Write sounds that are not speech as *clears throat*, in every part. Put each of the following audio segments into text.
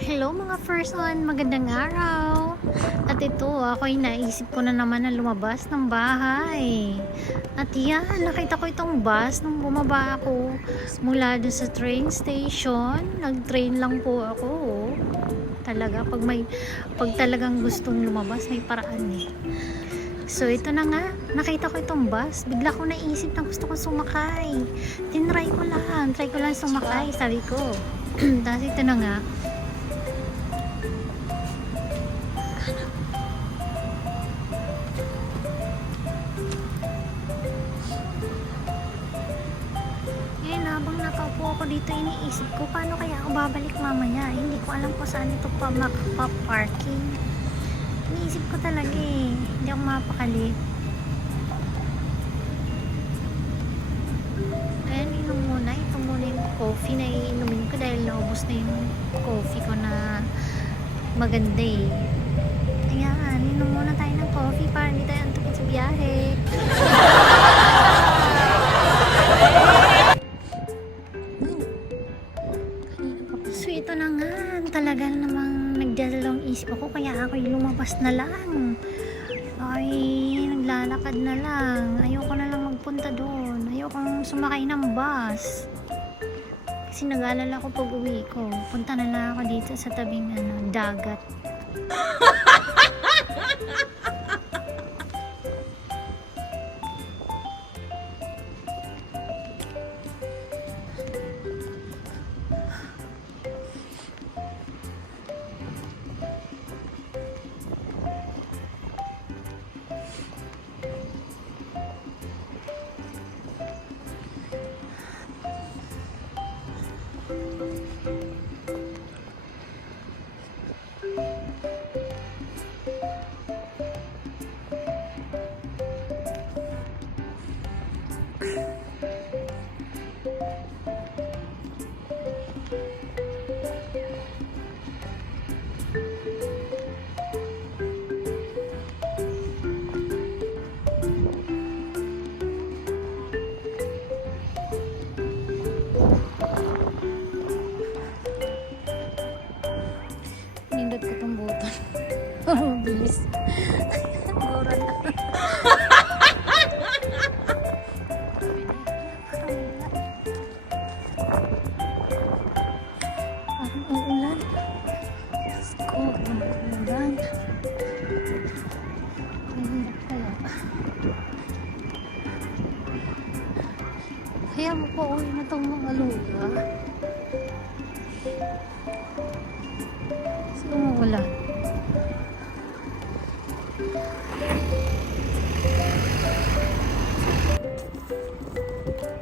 Hello mga person, magandang araw. At ito, ako ay naisip ko na naman na lumabas ng bahay. At yan, nakita ko itong bus nung bumaba ako mula dun sa train station. Nag-train lang po ako. Talaga, pag may, pag talagang gustong lumabas, may paraan eh. So ito na nga, nakita ko itong bus. Bigla ko naisip na gusto ko sumakay. Tinry ko lang, try ko lang sumakay, sabi ko. *clears throat* Tapos ito na nga, dito, iniisip ko, paano kaya ako babalik mamaya? Hindi ko alam kung saan ito pa makapa-parking. Iniisip ko talaga eh. Hindi ako mapakali. Ayan, inom muna. Ito muna yung coffee na iinumin ko dahil naubos na yung coffee ko na maganda eh. Sumakay ng bus. Kasi nag-alala ko pag uwi ko. Punta na lang ako dito sa tabing ano, dagat. *laughs* Bilis. Gora *laughs* na. Kaya. Mo po uwi na tong mga luga.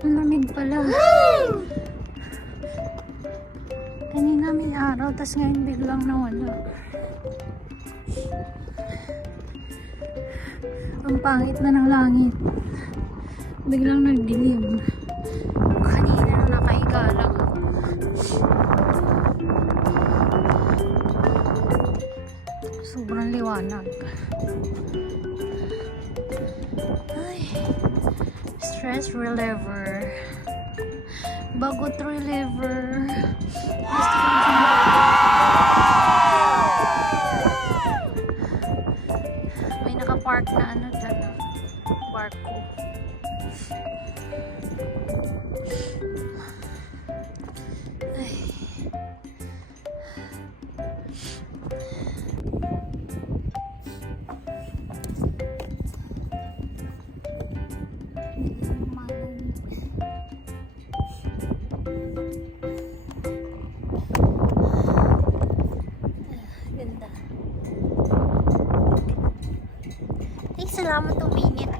Ang lamig pala. Mm! Kanina may araw, tas ngayon biglang nawala. Ang pangit na ng langit. Biglang nagdilim. Kanina na nakahiga lang ako. Sobrang liwanag. Ay, stress reliever. Bagot reliever. Gusto ko. May nakapark na ano ah, Barko. Ay. Salamat uminit. Kasi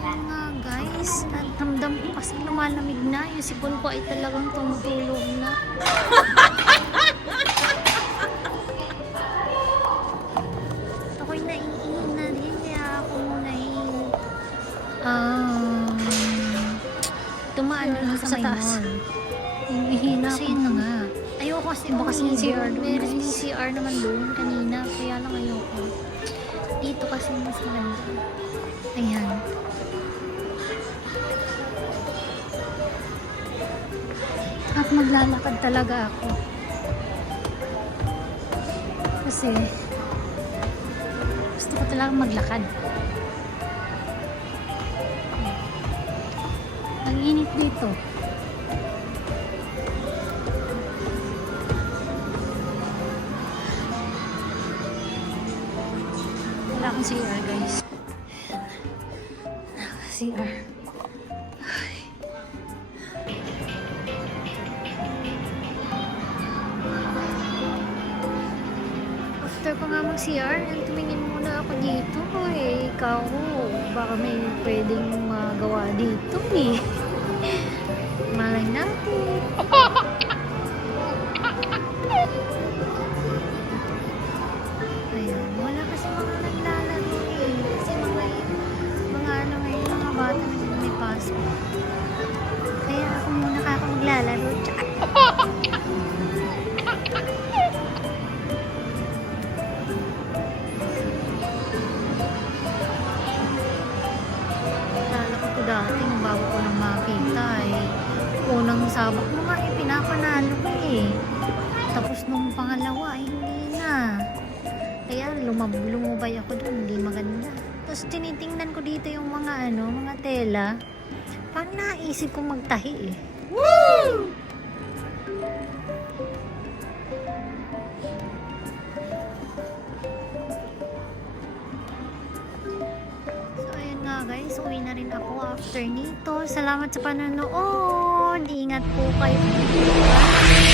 So nga guys, at ramdam ko kasi lumalamig na. Yung sipon ko ay talagang tumutulog na. *laughs* Ako'y naiihina din kaya ako muna um, tumaan na lang sa taas. Hihina Kasi ako. yun na nga. Ayoko kasi Iba kasi CR doon, Meron yung CR naman doon kanina. Kaya lang ayoko. Dito kasi mas maganda. Ayan. Maglalakad talaga ako. Kasi gusto ko talaga maglakad. Ang init dito. Wala akong CR guys. CR. mag-CR. Tumingin muna ako dito eh. Ikaw, baka may pwedeng magawa dito eh. *laughs* Malay natin. Sabak mo nga eh, pinapanalo ko eh. Tapos nung pangalawa eh, hindi na. Kaya lumab lumubay ako doon, hindi maganda. Tapos tinitingnan ko dito yung mga ano, mga tela. Parang naisip kong magtahi eh. So, ayun nga guys. Uwi na rin ako after nito. Salamat sa panonood. Ingat po kayo.